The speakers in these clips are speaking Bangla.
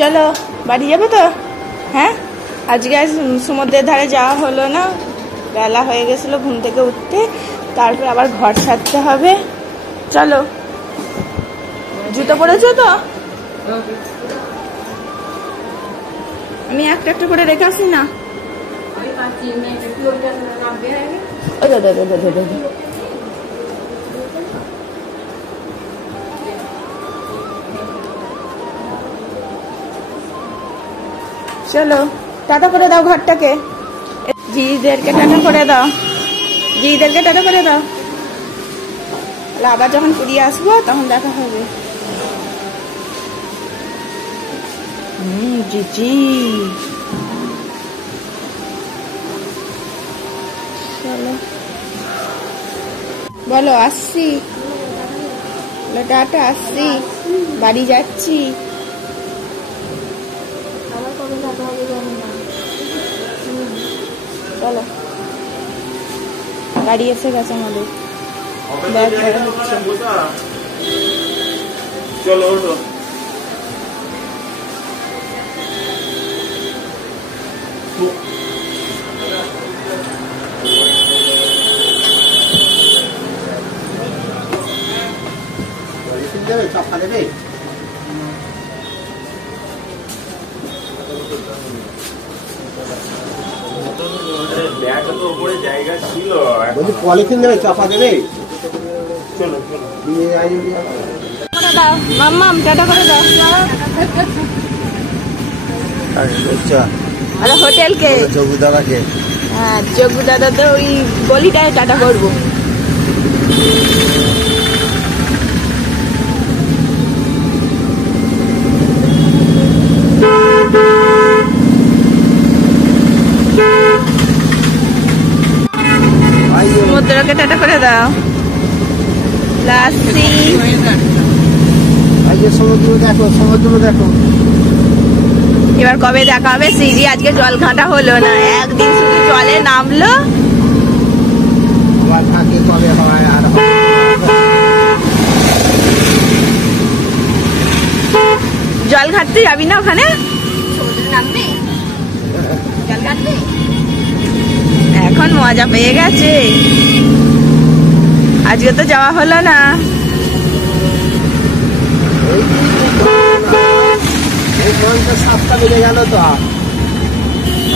চলো বাড়ি যাবে তো? হ্যাঁ, আজকে সমুদ্রের ধারে যাওয়া হলো না, বেলা হয়ে গেছিল ঘুম থেকে উঠতে, তারপর আবার ঘর সারতে হবে। চলো, জুতো পরেছো তো? আমি একটা একটা করে রেখে আসি না। চলো টাটা করে দাও ঘরটাকে, জিদেরকে টাটা করে দাও, জিদেরকে টাটা করে দাও। আবার যখন পুরিয়ে আসবো তখন দেখা হবে। জিজি চলো বলো আসছি, টাটা আসছি, বাড়ি যাচ্ছি। চলো, গাড়ি এসে গেছে আমাদের, ব্যাগ ধরা হচ্ছে। চলো ওঠো। চাপা দেবে জায়গা ছিল, পলিথিন দেবে, চাপা দেবে। চলো চলো মাম্মাম টাটা করে দাও। আরে হোটেলকে, যোগু দাদাকে। হ্যাঁ যোগু দাদা তো ওই গলিটায় টাটা করবো। সমুদ্রকে টাটা করে দাও। লাসি সমুদ্র দেখো, সমুদ্র দেখো। এবার কবে দেখা হবে? সিজি আজকে জল ঘাঁটা হলো না, একদিন শুধু জলে নামলো। জল ঘাটতে যাবি না ওখানে? এখন মজা পেয়ে গেছে, আজকে তো যাওয়া হলো না। সাতটা বেজে গেল তো,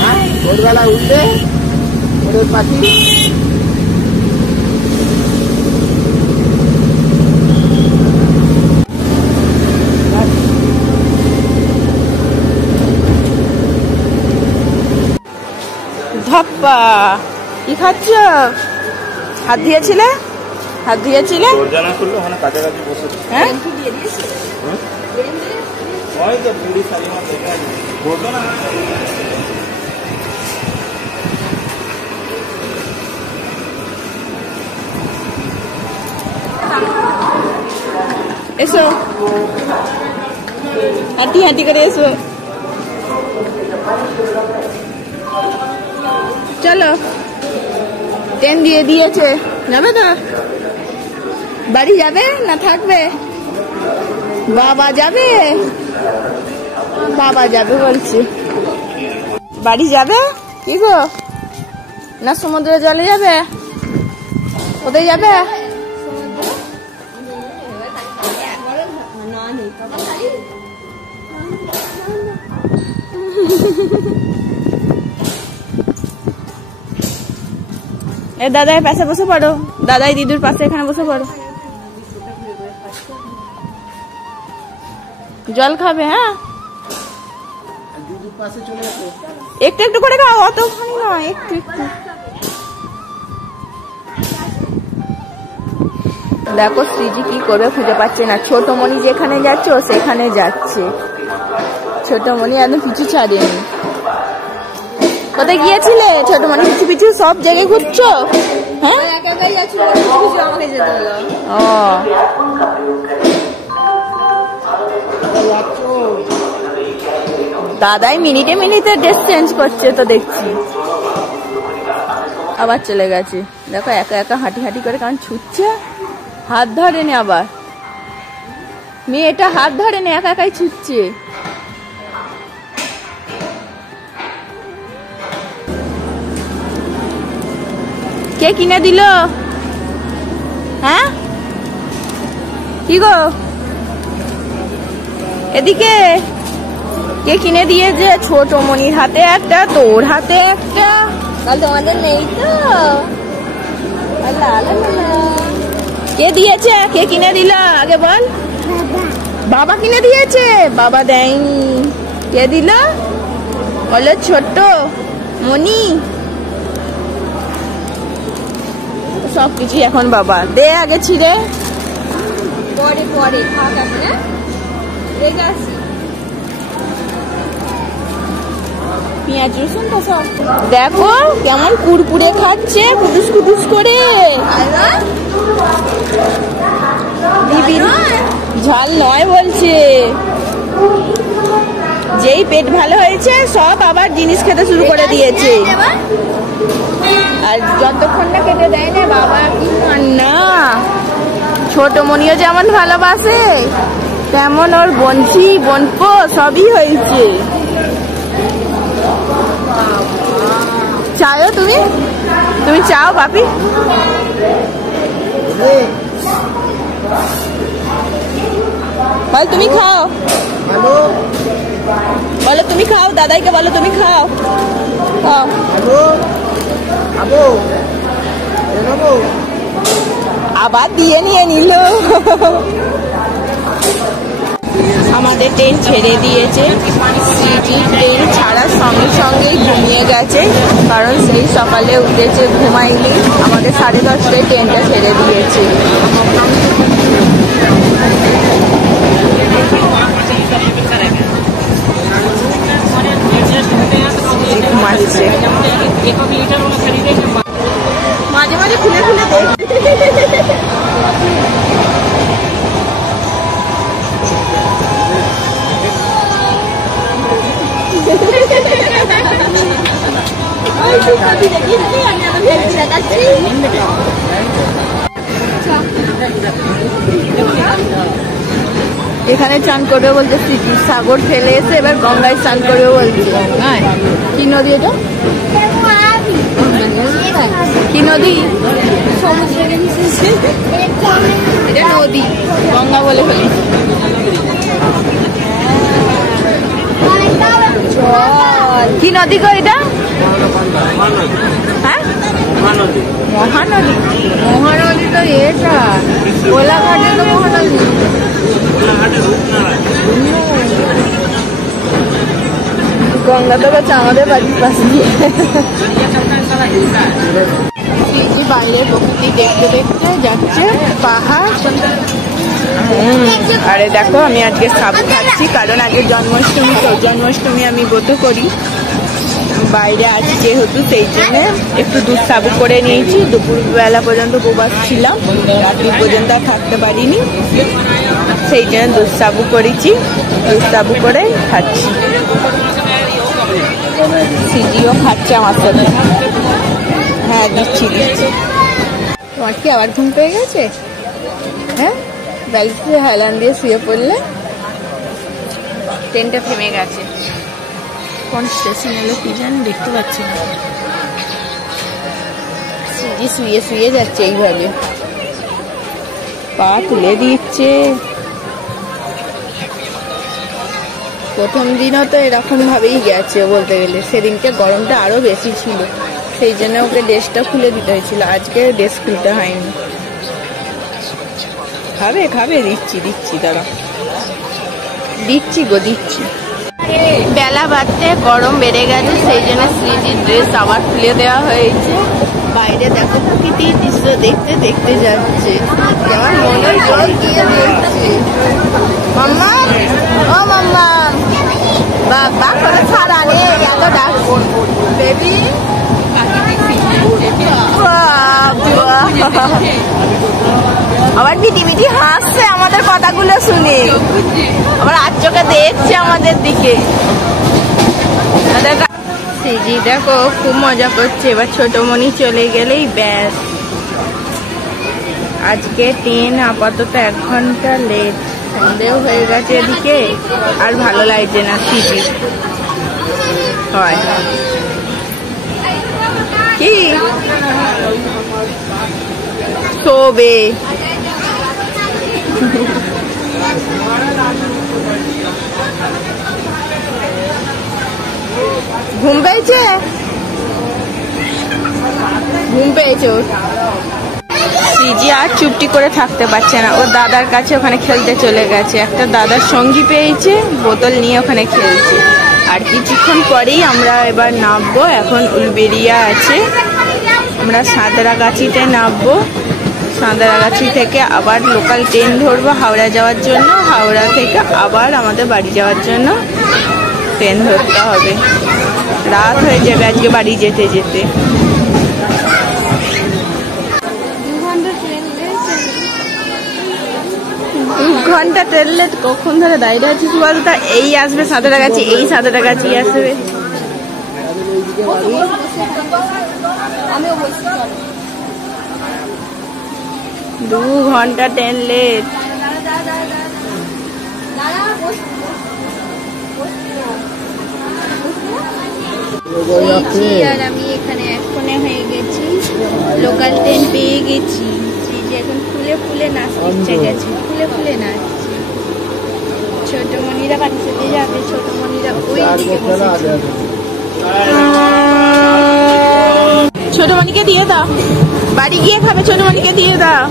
হ্যাঁ ভোরবেলা উঠলে ওদের পাখি। ধপ্পা কি খাচ্ছ? হাত দিয়েছিলে, হাত দিয়েছিলে? হ্যাঁ এসো, হাঁটি হাঁটি করে এসো। চলো, ট্রেন দিয়ে দিয়েছে, যাবে তো? বাড়ি যাবে না থাকবে? বাবা যাবে, বাবা যাবে বলছি। বাড়ি যাবে কি গো, না সমুদ্রে জলে যাবে? কোথায় যাবে? এ দাদাই পাশে বসে পড়ো, দাদাই দিদুর পাশে এখানে বসে পড়ো। জল খাবে? হ্যাঁ একটু একটু করে খাও, অতখানি না, একটু একটু। দেখো শ্রীজি কি করবে খুঁজে পাচ্ছে না। ছোট মণি যেখানে যাচ্ছে ও সেখানে যাচ্ছে, ছোট মণি একদম পিছু ছাড়েনি। কোথায় গিয়েছিলে ছোট মণি? পিছু পিছু সব জায়গায় ঘুরছো? হ্যাঁ ও দাদাই মিনিটে মিনিটে ড্রেস চেঞ্জ করছে তো দেখছি। আবার চলে গেছে, দেখো একা একা হাঁটি হাঁটি করে কেমন ছুটছে। হাত ধরেনি, আবার মেয়েটা হাত ধরেনি, একা একাই ছুটছে। কে কিনে দিল? হ্যাঁ কি গো, এদিকে কে কিনে দিয়েছে? ছোট মনির হাতে একটা, তোর হাতে একটা, তোমাদের নেই তো? কে দিয়েছে? কে কিনে দিল আগে বল। বাবা কিনে দিয়েছে? বাবা দেয়নি, কে দিল বলো? ছোট মনি। সবকিছু এখন বাবা। দে আগে ছিঁড়ে, পরে পরে খাওয়া না, রেগে আসি। পেঁয়াজ রসুন তো সব দেখো কেমন কুরকুরে খাচ্ছে, কুটুস কুটুস করে। ঝাল নয় বলছে। যেই পেট ভালো হয়েছে সব আবার জিনিস খেতে শুরু করে দিয়েছে। আর যতক্ষণ না কেটে দেয় না বাবা কি কান্না। ছোট মনিও যেমন ভালোবাসে তেমন ওর বনছি বনপো সবই হয়েছে। চাও তুমি? তুমি চাও বাপি? বল তুমি খাও, বলো তুমি খাও, দাদাইকে বলো তুমি খাও। আবার দিয়ে নিয়ে নিল। আমাদের ট্রেন ছেড়ে দিয়েছে। সিটি ট্রেন ছাড়ার সঙ্গে সঙ্গেই ঘুমিয়ে গেছে, কারণ সেই সকালে উঠেছে, ঘুমাইনি। আমাদের 10:30টায় ট্রেনটা ছেড়ে দিয়েছে। ঘুমাচ্ছে, মাঝে মাঝে খুলে খুলে দেখ। এখানে চান করবে বলছে সিটি, সাগর ফেলে এসে এবার গঙ্গায় চান করবে বলছে। কি নদী এটা? কি নদী? এটা নদী, গঙ্গা বলে ফেলি। কি নদী গো এটা? হ্যাঁ মহানদী। মহানদী তো এটা কোলাঘাটে তো মহানদী। গঙ্গা তো গেছে আমাদের বাড়ির পাশে দিয়ে। বাইরে প্রকৃতি দেখতে দেখতে যাচ্ছে, পাহাড়। আরে দেখো আমি আজকে সাবু খাচ্ছি, কারণ আগে জন্মাষ্টমী, তো জন্মাষ্টমী আমি ব্রত করি। বাইরে আজ যেহেতু সেই জন্য একটু দুধ সাবু করে নিয়েছি। দুপুরবেলা পর্যন্ত উপবাস ছিলাম, রাত্রি পর্যন্ত আর থাকতে পারিনি, সেই জন্য দুধ সাবু করেছি। দুধ সাবু করে খাচ্ছি। সিজিও খাচ্ছে আমার সাথে। হ্যাঁ দিচ্ছি দিচ্ছি। তোমার কি আবার ঘুম পেয়ে গেছে? হ্যাঁ ব্যালসে হেলান দিয়ে শুয়ে পড়লে। ট্রেনটা থেমে গেছে। কোন স্টেশন এলো কি জানি, দেখতে পাচ্ছি না। সিজি শুয়ে শুয়ে যাচ্ছে এইভাবে, পা তুলে দিচ্ছে। প্রথম দিনও তো এরকম ভাবেই গেছে বলতে গেলে। সেদিনকে গরমটা আরো বেশি ছিল, সেই জন্য ওকে ড্রেসটা খুলে দিতে হয়েছিল। আজকে ড্রেস খুলতে হয়নি। খাবে খাবে, দিচ্ছি দিচ্ছি, দাঁড়া দিচ্ছি গো দিচ্ছি। বেলা বাড়তে গরম বেড়ে গেছে, সেই জন্য সিজির ড্রেস আবার খুলে দেওয়া হয়েছে। বাইরে দেখো প্রকৃতির দৃশ্য দেখতে দেখতে যাচ্ছে, কেমন মনে জল দিয়ে দেখছে। মাম্মা, ও মাম্মা, বাবা করে ছাড়া নেই, এত ডাক বেবি। আবার বিটি বিটি হাসছে আমাদের কথাগুলো শুনে, আবার আর চোখে দেখছে আমাদের দিকে। সিজি দেখো খুব মজা করছে। এবার ছোট মনি চলে গেলেই ব্যাস। আজকে ট্রেন আপাতত 1 ঘন্টা লেট, সন্দেহ হয়ে গেছে এদিকে, আর ভালো লাগছে না। সিজি হয় কি শোবে। ঘুম পেয়েছে, ঘুম পেয়েছে ওর। সিজি আর চুপটি করে থাকতে পারছে না, ওর দাদার কাছে ওখানে খেলতে চলে গেছে। একটা দাদার সঙ্গী পেয়েছে, বোতল নিয়ে ওখানে খেলছে। আর কিছুক্ষণ পরেই আমরা এবার নামবো। এখন উলবেড়িয়া আছে, আমরা সাঁতরাগাছিতে নামবো। সাঁতরাগাছি থেকে আবার লোকাল ট্রেন ধরবো হাওড়া যাওয়ার জন্য। হাওড়া থেকে আবার আমাদের বাড়ি যাওয়ার জন্য ট্রেন ধরতে হবে। রাত হয়ে যাবে আজকে বাড়ি যেতে যেতে। 2 ঘন্টা ট্রেন লেট। কখন ধরে দাঁড়িয়ে আছিস বলতো? এই আসবে সাঁতরাগাছি, এই সাঁতরাগাছি আসবে। 2 ঘন্টা ট্রেন লেট। আর আমি এখানে এখনে হয়ে গেছি, লোকাল ট্রেন পেয়ে গেছি। এখন ফুলে ফুলে নাচতে গেছে, ফুলে ফুলে নাচছে। ছোট মনিরা বাড়ি চলে যাবে, ছোট মনিরা ওই দিকে বসেছে। ছোট মনিকে দিয়ে দাও, বাড়ি গিয়ে খাবে। ছোট মনিকে দিয়ে দাও,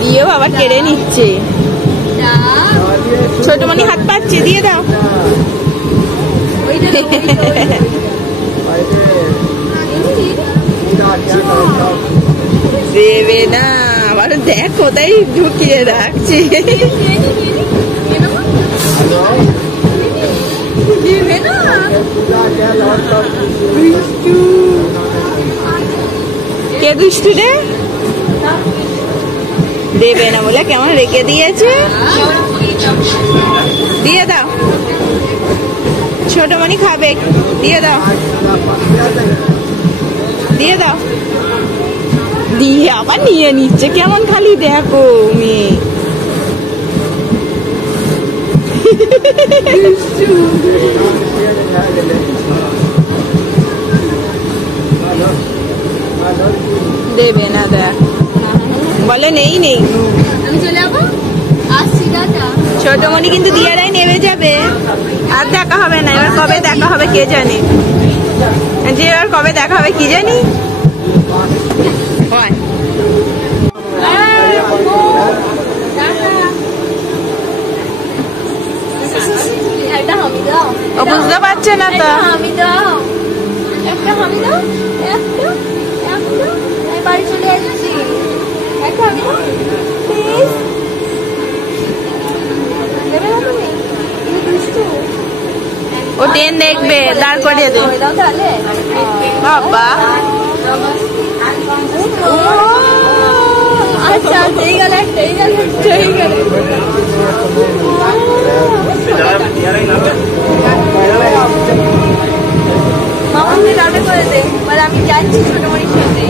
দিয়েও আবার কেড়ে নিচ্ছে। ছোট মনি হাত পাচ্ছে, দিয়ে দাও। দেবে না, আবার দেখ কোথায় ঢুকিয়ে রাখছে। কে দুষ্টু রে? দেবে না বলে কেমন রেখে দিয়েছে। দিয়ে দাও, ছোট মনি খাবে, দিয়ে দাও, দিয়ে দাও। দিয়ে আবার নিয়ে নিচ্ছে, কেমন খালি দেখো মেয়ে। দেবে না, দেখ বলে নেই নেই। আমি চলে যাবো, আসছি দাদা। ছোট মনি কিন্তু দিয়ারাই নেমে যাবে, আর দেখা হবে না। এবার কবে দেখা হবে কে জানে, যে এবার কবে দেখা হবে কি জানি। ও বুঝতে পারছে না তো। আমি দাও একটা, আমি দাও একটা, বাড়ি চলে যাচ্ছি। একটা আমি দাও প্লিজ। দেবে না তুমি? ও ট্রেন দেখবে, দাঁড় করিয়ে দে। তাহলে বাবা আচ্ছা, এই গেল একটা, এই গেল একটা, এই গেল। মামাকে রান্না করে দে, বলে আমি যাচ্ছি ছোট মনির সাথে।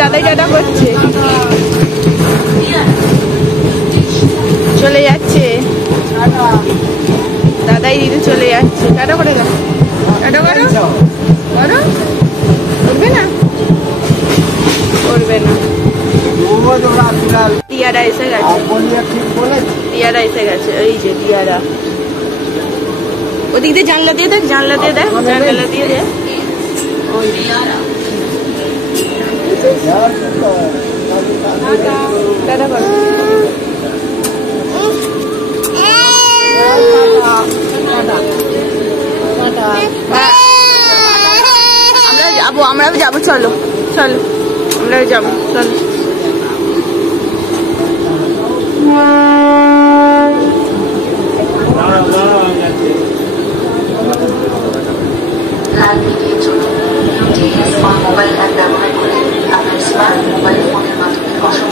দাদাই টাটা করছে, চলে যাচ্ছে দাদাই, দিদি চলে যাচ্ছে। টাটা করে দাও, টাটা করো, করো। করবে না, করবে না। টিয়ারা এসে গেছে, টিয়ারা এসে গেছে। এই যে টিয়ারা, ওদিক দিয়ে জানলা দিয়ে দেখ, জানলা দিয়ে দেখ, জানলা দিয়ে দেখ। টাটা করো। আমরাও যাবো, চলো চলো, আমরাও যাবো, চলো।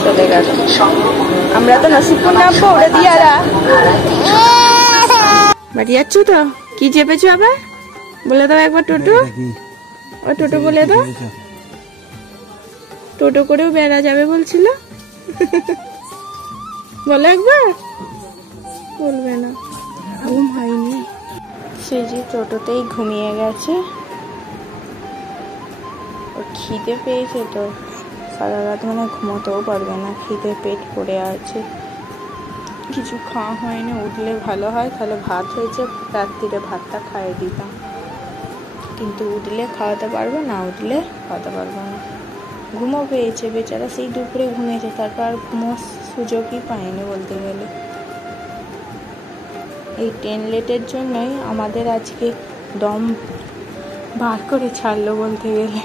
চলে গেল। আমরা তো নসিবপুর নামবো, ওরা দিয়ারা। বাড়ি যাচ্ছ তো? কি চেপেছো আবার? বলে দাও একবার টোটো, ও টোটো বলে দাও। টোটো করেও বেড়া যাবে বলছিল। বলো একবার, বলবে না, ঘুম হয়নি। সে যে টোটোতেই ঘুমিয়ে গেছে। ওর খিদে পেয়েছে তো, সারা রাত মানে ঘুমোতেও পারবে না, খিদে পেট পড়ে আছে, কিছু খাওয়া হয়নি। উঠলে ভালো হয়, তাহলে ভাত হয়েছে, রাত্রিরে ভাতটা খাইয়ে দিতাম, কিন্তু উঠলে খাওয়াতে পারবো না, উঠলে খাওয়াতে পারবো না। ঘুমও পেয়েছে বেচারা, সেই দুপুরে ঘুমিয়েছে, তারপর আর ঘুমোর সুযোগই পায়নি বলতে গেলে। এই ট্রেন লেটের জন্যই আমাদের আজকে দম বার করে ছাড়লো বলতে গেলে।